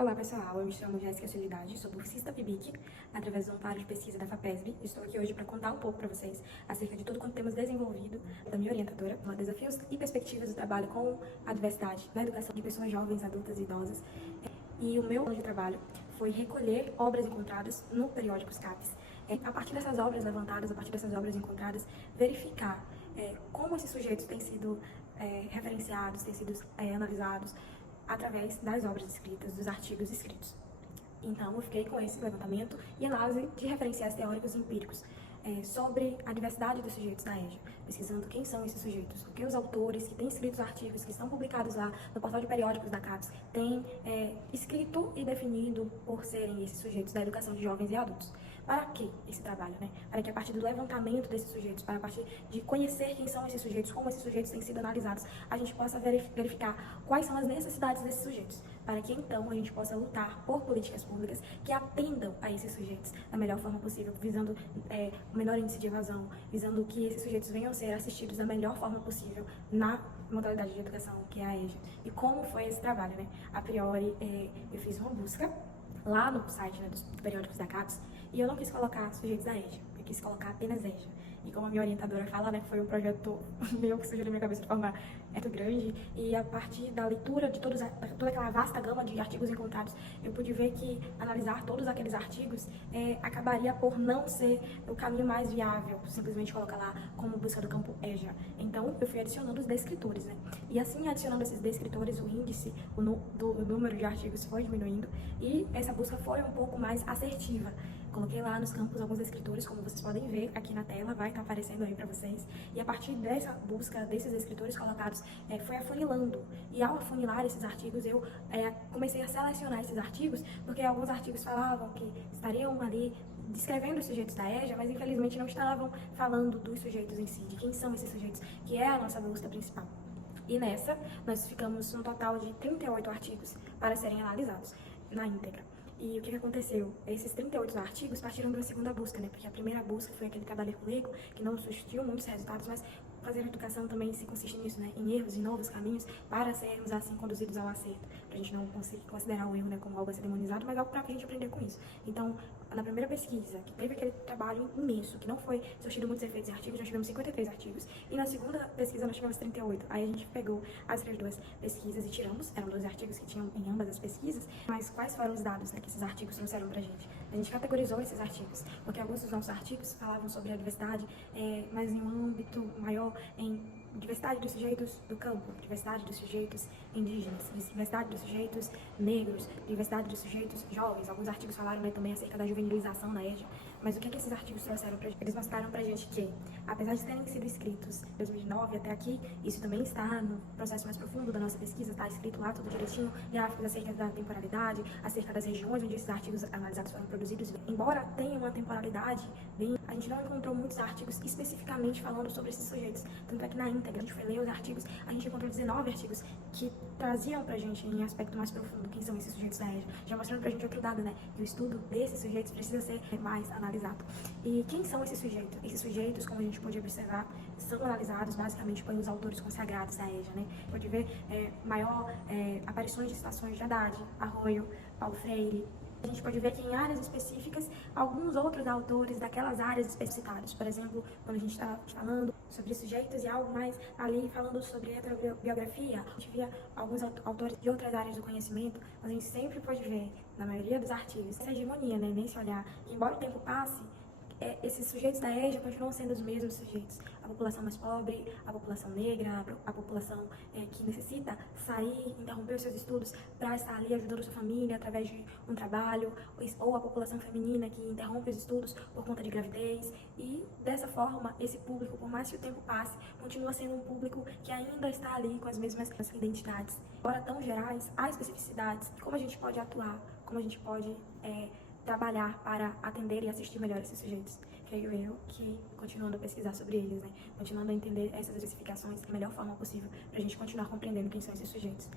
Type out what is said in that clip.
Olá pessoal, eu me chamo Jéssica Solidade, sou bolsista PIBIC, através do amparo de pesquisa da FAPESB. Estou aqui hoje para contar um pouco para vocês acerca de tudo quanto temos desenvolvido da minha orientadora, desafios e perspectivas do trabalho com a diversidade na educação de pessoas jovens, adultas e idosas. E o meu plano de trabalho foi recolher obras encontradas no periódico CAPES. A partir dessas obras levantadas, a partir dessas obras encontradas, verificar como esses sujeitos têm sido referenciados, têm sido analisados, através das obras escritas, dos artigos escritos. Então, eu fiquei com esse levantamento e análise de referenciais teóricos e empíricos sobre a diversidade dos sujeitos da EJA, pesquisando quem são esses sujeitos, o que os autores que têm escrito os artigos que estão publicados lá no portal de periódicos da CAPES têm escrito e definido por serem esses sujeitos da educação de jovens e adultos. Para que esse trabalho, né? Para que a partir do levantamento desses sujeitos, para a partir de conhecer quem são esses sujeitos, como esses sujeitos têm sido analisados, a gente possa verificar quais são as necessidades desses sujeitos, para que então a gente possa lutar por políticas públicas que atendam a esses sujeitos da melhor forma possível, visando o menor índice de evasão, visando que esses sujeitos venham a ser assistidos da melhor forma possível na modalidade de educação, que é a EJA. E como foi esse trabalho, né? A priori, eu fiz uma busca lá no site, né, dos periódicos da CAPES, e eu não quis colocar sujeitos da EJA, eu quis colocar apenas EJA. E como a minha orientadora fala, né, foi um projeto meu que surgiu na minha cabeça de forma muito grande, e a partir da leitura de toda aquela vasta gama de artigos encontrados, eu pude ver que analisar todos aqueles artigos acabaria por não ser o caminho mais viável, simplesmente colocar lá como busca do campo EJA. Então, eu fui adicionando os descritores, né? E assim, adicionando esses descritores, o índice do número de artigos foi diminuindo, e essa busca foi um pouco mais assertiva. Coloquei lá nos campos alguns escritores, como vocês podem ver aqui na tela, vai estar aparecendo aí para vocês. E a partir dessa busca desses escritores colocados, foi afunilando. E ao afunilar esses artigos, eu comecei a selecionar esses artigos, porque alguns artigos falavam que estariam ali descrevendo os sujeitos da EJA, mas infelizmente não estavam falando dos sujeitos em si, de quem são esses sujeitos, que é a nossa busca principal. E nessa, nós ficamos um total de 38 artigos para serem analisados na íntegra. E o que aconteceu? Esses 38 artigos partiram de uma segunda busca, né? Porque a primeira busca foi aquele trabalho leigo, que não suscitou muitos resultados, mas fazer a educação também se consiste nisso, né? Em erros e novos caminhos para sermos assim conduzidos ao acerto. Pra gente não conseguir considerar o erro, né, como algo a ser demonizado, mas algo pra que a gente aprender com isso. Então, na primeira pesquisa, que teve aquele trabalho imenso, que não foi surtido muitos efeitos em artigos, nós tivemos 53 artigos. E na segunda pesquisa nós tivemos 38. Aí a gente pegou as outras duas pesquisas e tiramos, eram 12 artigos que tinham em ambas as pesquisas, mas quais foram os dados, né, que esses artigos trouxeram pra gente? A gente categorizou esses artigos, porque alguns dos nossos artigos falavam sobre a diversidade, mas em um âmbito maior, em diversidade dos sujeitos do campo, diversidade dos sujeitos indígenas, diversidade dos sujeitos negros, diversidade dos sujeitos jovens. Alguns artigos falaram, né, também acerca da juvenilização na EJA. Mas o que esses artigos trouxeram pra gente? Eles mostraram pra gente que, apesar de terem sido escritos de 2009 até aqui, isso também está no processo mais profundo da nossa pesquisa, está escrito lá tudo direitinho, gráficos acerca da temporalidade, acerca das regiões onde esses artigos analisados foram produzidos. Embora tenha uma temporalidade, a gente não encontrou muitos artigos especificamente falando sobre esses sujeitos. Tanto é que na íntegra, a gente foi ler os artigos, a gente encontrou 19 artigos que traziam pra gente, em aspecto mais profundo, quem são esses sujeitos da EJA, já mostrando pra gente outro dado, né? Que o estudo desses sujeitos precisa ser mais analisado. E quem são esses sujeitos? Esses sujeitos, como a gente pode observar, são analisados basicamente pelos autores consagrados da EJA, né? Pode ver aparições de citações de Haddad, Arroio, Paulo Freire. A gente pode ver que em áreas específicas, alguns outros autores daquelas áreas especificadas. Por exemplo, quando a gente está falando sobre sujeitos e algo mais ali falando sobre heterobiografia, a gente via alguns autores de outras áreas do conhecimento, mas a gente sempre pode ver, na maioria dos artigos, essa hegemonia, né, nesse olhar, que embora o tempo passe, esses sujeitos da EJA continuam sendo os mesmos sujeitos. A população mais pobre, a população negra, a população que necessita sair, interromper os seus estudos para estar ali ajudando a sua família através de um trabalho, ou a população feminina que interrompe os estudos por conta de gravidez. E dessa forma, esse público, por mais que o tempo passe, continua sendo um público que ainda está ali com as mesmas identidades. Embora tão gerais, há especificidades. Como a gente pode atuar, como a gente pode trabalhar para atender e assistir melhor esses sujeitos. Creio eu que, continuando a pesquisar sobre eles, né, continuando a entender essas especificações da melhor forma possível, para a gente continuar compreendendo quem são esses sujeitos.